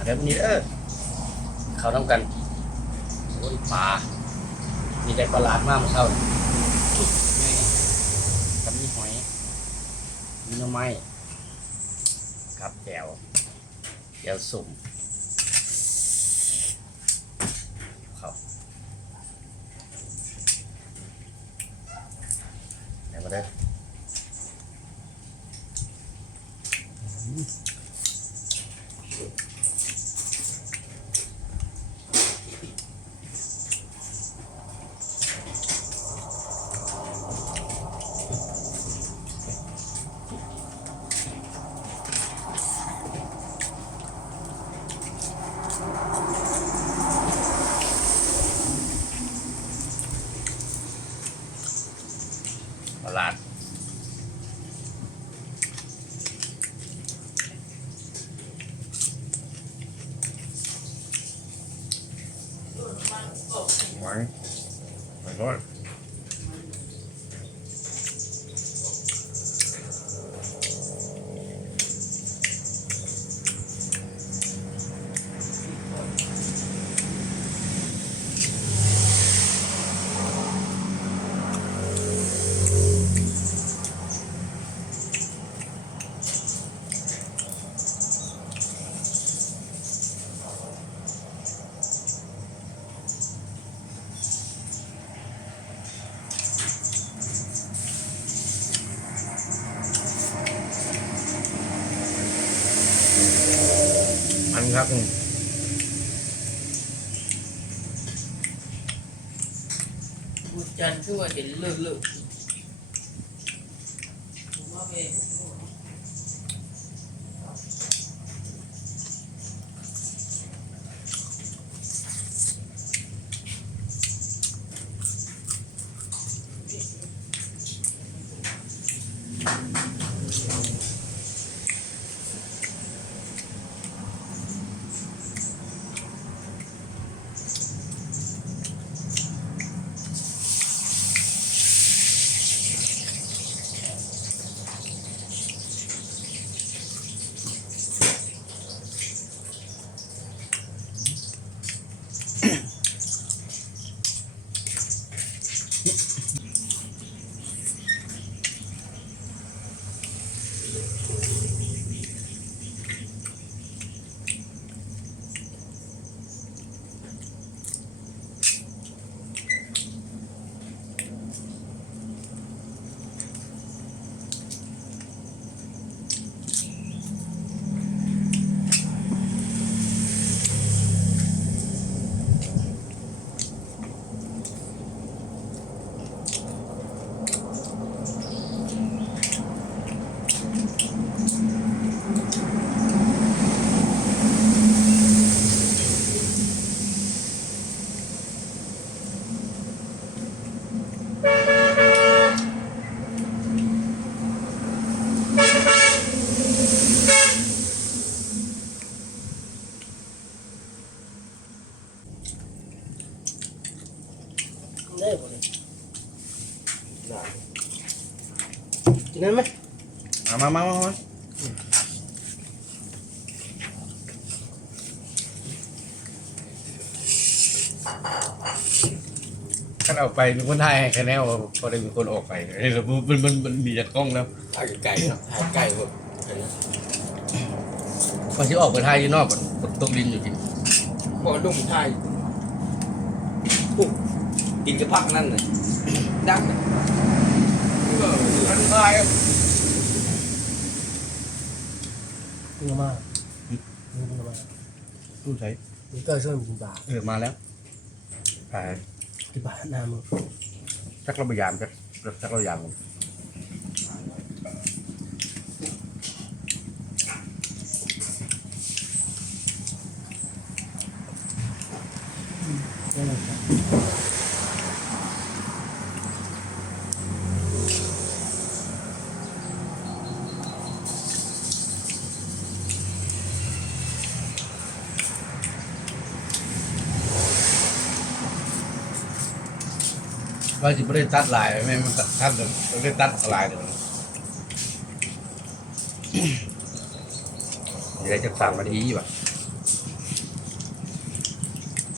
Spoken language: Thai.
อะไรพวกนี้เขาทำกันโอ้ยปลามีแต่ประหลาดมากเมื่อเช้านี่กับมีหอยมีหน่อไม้กับแจ่วสุ่มครับไหนมาได้ประหลาดหอยทอดมันครับพูดจันชั่วเห็นเลิกได้หมดเลยกินนั้นไหมมาถ้าเอาไปมีคนไทยให้คะแนนพอได้มีคนออกไปมันมีจากกล้องแล้ว ถ่ายไก่เนาะถ่ายไก่หมดเห็นไหม พอที่ออกไปไทยอยู่นอกมันตกดินอยู่กิน พอดุ่มถ่ายปุ๊บกินกระพักนั่นเลยดังเลยมันถ่าย มึงมามึงมา ตู้ใช้ มึงก็ช่วยมึงบา มาแล้วไป ที่บ้านนามึง จักเราพยายามจักเราพยายาม นั่นแหละครับ ว่าจะไม่ได้ตัดลายไม่มันตัดไม่ได้ตัดลายเลยจะได้จะ3 นาทีป่ะ